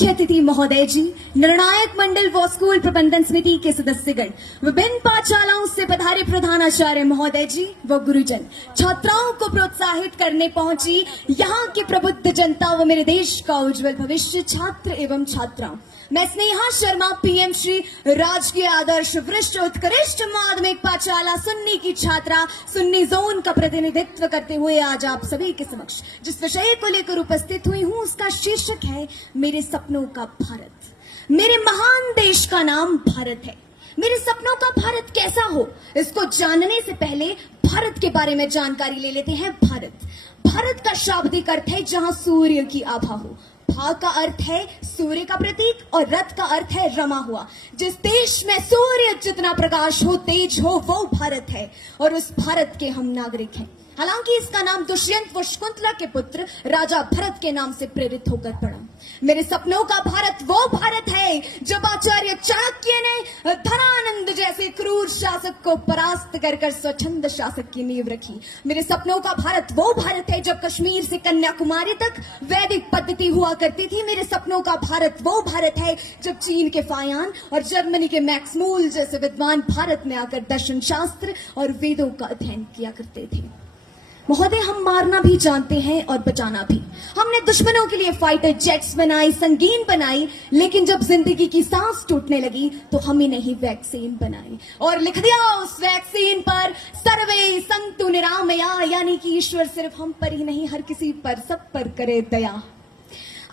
मुख्य अतिथि महोदय जी, निर्णायक मंडल व स्कूल प्रबंधन समिति के सदस्यगण, विभिन्न पाठशालाओं से पधारे प्रधानाचार्य महोदय जी व गुरुजन, छात्राओं को प्रोत्साहित करने पहुंची यहाँ की प्रबुद्ध जनता व मेरे देश का उज्जवल भविष्य छात्र एवं छात्राओं, मैं स्नेहा शर्मा पीएम श्री राजकीय आदर्श वरिष्ठ उत्कृष्ट माध्यमिक पाठशाला सुन्नी की छात्रा सुन्नी जोन का प्रतिनिधित्व करते हुए आज आप सभी के समक्ष जिस विषय को लेकर उपस्थित हुई हूं उसका शीर्षक है मेरे सपनों का भारत। मेरे महान देश का नाम भारत है। मेरे सपनों का भारत कैसा हो, इसको जानने से पहले भारत के बारे में जानकारी ले लेते हैं। भारत का शाब्दिक अर्थ है जहां सूर्य की आभा हो। भा का अर्थ है सूर्य का प्रतीक और रथ का अर्थ है रमा हुआ। जिस देश में सूर्य जितना प्रकाश हो, तेज हो, वो भारत है और उस भारत के हम नागरिक हैं। हालांकि इसका नाम दुष्यंत व शकुंतला के पुत्र राजा भरत के नाम से प्रेरित होकर पड़ा। मेरे सपनों का भारत वो भारत है जब आचार्य चाणक्य ने धनानंद जैसे क्रूर शासक को परास्त कर स्वच्छंद शासक की नींव रखी। मेरे सपनों का भारत वो भारत है जब कश्मीर से कन्याकुमारी तक वैदिक पद्धति हुआ करती थी। मेरे सपनों का भारत वो भारत है जब चीन के फायान और जर्मनी के मैक्स मूल जैसे विद्वान भारत में आकर दर्शन शास्त्र और वेदों का अध्ययन किया करते थे। महोदय, हम मारना भी जानते हैं और बचाना भी। हमने दुश्मनों के लिए फाइटर जेट्स बनाई, संगीन बनाई, लेकिन जब जिंदगी की सांस टूटने लगी तो हम ही नहीं वैक्सीन बनाई और लिख दिया उस वैक्सीन पर सर्वे संतु निरामया, यानी कि ईश्वर सिर्फ हम पर ही नहीं हर किसी पर, सब पर करे दया।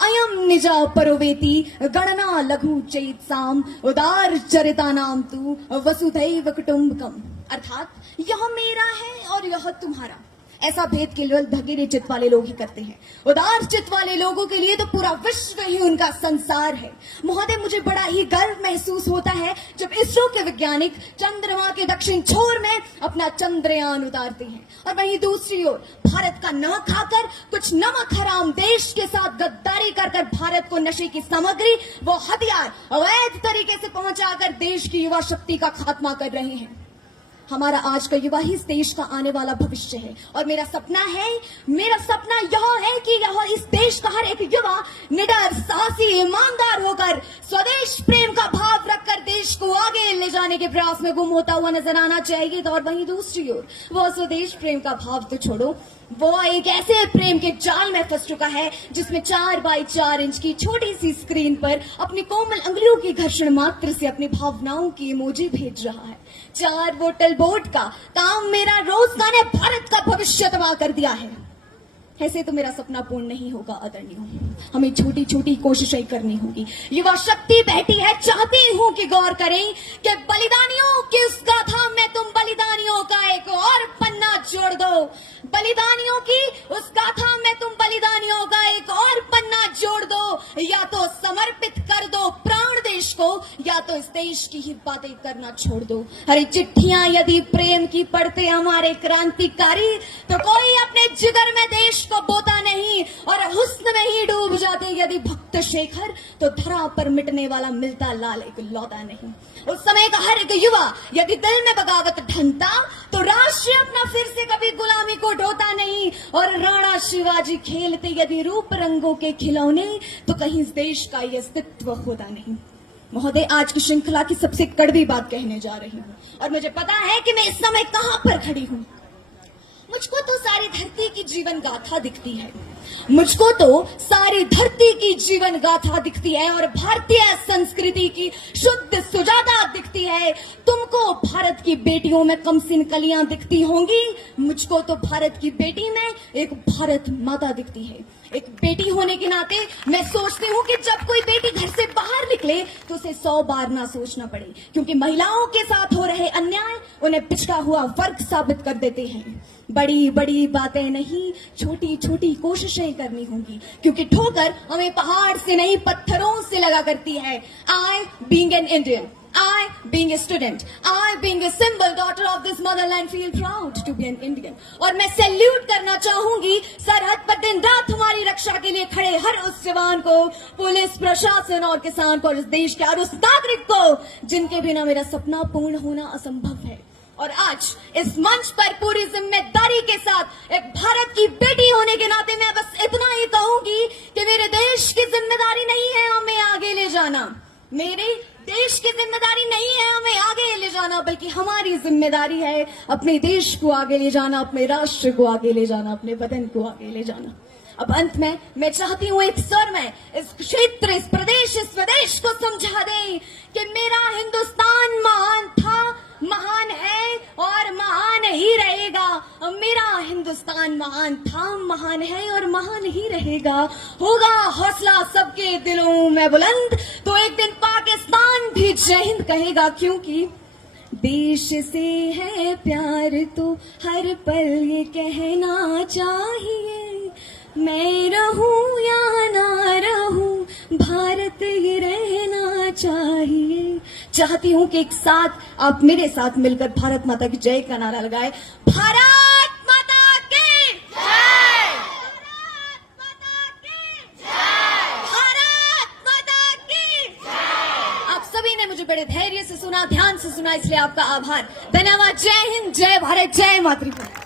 अयम निजा परोवेति गणना लघु चेतसाम उदार चरिता नाम तू वसुधैव कुटुंबकम, अर्थात यह मेरा है और यह तुम्हारा। ऐसा भेद केवल भगीरे चित्त वाले लोग ही करते हैं। उदार चित्त वाले लोगों के लिए तो पूरा विश्व ही उनका संसार है। महोदय, मुझे बड़ा ही गर्व महसूस होता है जब इसरो के वैज्ञानिक चंद्रमा के दक्षिण छोर में अपना चंद्रयान उतारते हैं और वहीं दूसरी ओर भारत का नमक खाकर कुछ नमक हराम देश के साथ गद्दारी कर भारत को नशे की सामग्री वो हथियार अवैध तरीके से पहुंचाकर देश की युवा शक्ति का खात्मा कर रहे हैं। हमारा आज का युवा ही इस देश का आने वाला भविष्य है और मेरा सपना यह है कि यह इस देश का हर एक युवा निडर, साहसी, ईमानदार होकर स्वदेश प्रेम का भाव रखकर देश को आगे ले जाने के प्रयास में गुम होता हुआ नजर आना चाहिए। और वहीं दूसरी ओर वो स्वदेश प्रेम का भाव तो छोड़ो, वो एक ऐसे प्रेम के जाल में फंस चुका है जिसमें 4 बाई 4 इंच की छोटी सी स्क्रीन पर अपनी कोमल अंगुलियों की घर्षण मात्र से अपनी भावनाओं की इमोजी भेज रहा है। 4 बोतल बोट का काम मेरा रोजगार ने भारत का भविष्य तबाह कर दिया है। ऐसे तो मेरा सपना पूर्ण नहीं होगा आदरणीय, हमें छोटी छोटी कोशिशें करनी होगी। युवा शक्ति बैठी है, चाहती हूँ कि गौर करें कि बलिदानियों की उस गाथा में तुम बलिदानियों का एक और पन्ना जोड़ दो। बलिदानियों की उस गाथा में तुम बलिदानियों का एक और पन्ना जोड़ दो, या तो समर्पित कर दो प्राण देश को या तो इस देश की ही बातें करना छोड़ दो। अरे चिट्ठियां यदि प्रेम की पढ़ते हमारे क्रांतिकारी तो कोई अपने जिगर में देश को बोता नहीं और हुस्न में ही डूब जाते यदि भक्त शेखर, तो धरा पर मिटने वाला मिलता लाल एक लौता नहीं। उस समय का हर एक युवा यदि दिल में बगावत ढंगता तो राष्ट्र अपना फिर से कभी गुलामी को ढोता नहीं और राणा शिवाजी खेलते यदि रूप रंगों के खिलौने तो कहीं इस देश का ये अस्तित्व होता नहीं। महोदय, आज की श्रृंखला की सबसे कड़वी बात कहने जा रही हूँ और मुझे पता है कि मैं इस समय कहां पर खड़ी हूँ। मुझको तो सारी धरती की जीवन गाथा दिखती है, मुझको तो सारी धरती की जीवन गाथा दिखती है और भारतीय संस्कृति की शुद्ध सुजाता दिखती है। तुमको भारत की बेटियों में कमसिन कलियां दिखती होंगी, मुझको तो भारत की बेटी में एक भारत माता दिखती है। एक बेटी होने के नाते मैं सोचती हूँ कि जब कोई बेटी घर से बाहर निकले तो उसे 100 बार ना सोचना पड़े, क्योंकि महिलाओं के साथ हो रहे अन्याय उन्हें पिछड़ा हुआ वर्ग साबित कर देते हैं। बड़ी बड़ी बातें नहीं, छोटी छोटी कोशिशें करनी होंगी, क्योंकि ठोकर हमें पहाड़ से नहीं पत्थरों से लगा करती है। I being an Indian, I being a student, I being a symbol daughter of this motherland feel proud to be an Indian। और मैं सैल्यूट करना चाहूंगी सरहद पर दिन रात हमारी रक्षा के लिए खड़े हर उस जवान को, पुलिस प्रशासन और किसान को, इस देश के हर उस नागरिक को जिनके बिना मेरा सपना पूर्ण होना असंभव है। और आज इस मंच पर पूरी जिम्मेदारी के साथ एक भारत की बेटी होने के नाते मैं बस इतना ही कहूंगी कि मेरे देश की जिम्मेदारी नहीं है हमें जाना मेरे देश की जिम्मेदारी नहीं है हमें आगे ले जाना, बल्कि हमारी जिम्मेदारी है अपने देश को आगे ले जाना, अपने राष्ट्र को आगे ले जाना, अपने वतन को आगे ले जाना। अब अंत में मैं चाहती हूँ एक स्वर में इस क्षेत्र, इस प्रदेश, इस प्रदेश को समझा दें कि मेरा हिंदुस्तान महान था, महान है और महान ही रहेगा। मेरा हिंदुस्तान महान था, महान है और महान ही रहेगा। होगा हौसला सबके दिलों में बुलंद तो एक दिन पाकिस्तान भी जय हिंद कहेगा, क्योंकि देश से है प्यार तो हर पल ये कहना चाहिए, मैं रहूं या ना रहूं भारत ये रहना चाहिए। चाहती हूं कि एक साथ आप मेरे साथ मिलकर भारत माता की जय का नारा लगाए। भारत माता की जय, भारत माता की जय, भारत माता की जय। आप सभी ने मुझे बड़े धैर्य से सुना, ध्यान से सुना, इसलिए आपका आभार, धन्यवाद। जय हिंद, जय भारत, जय मातृभूमि।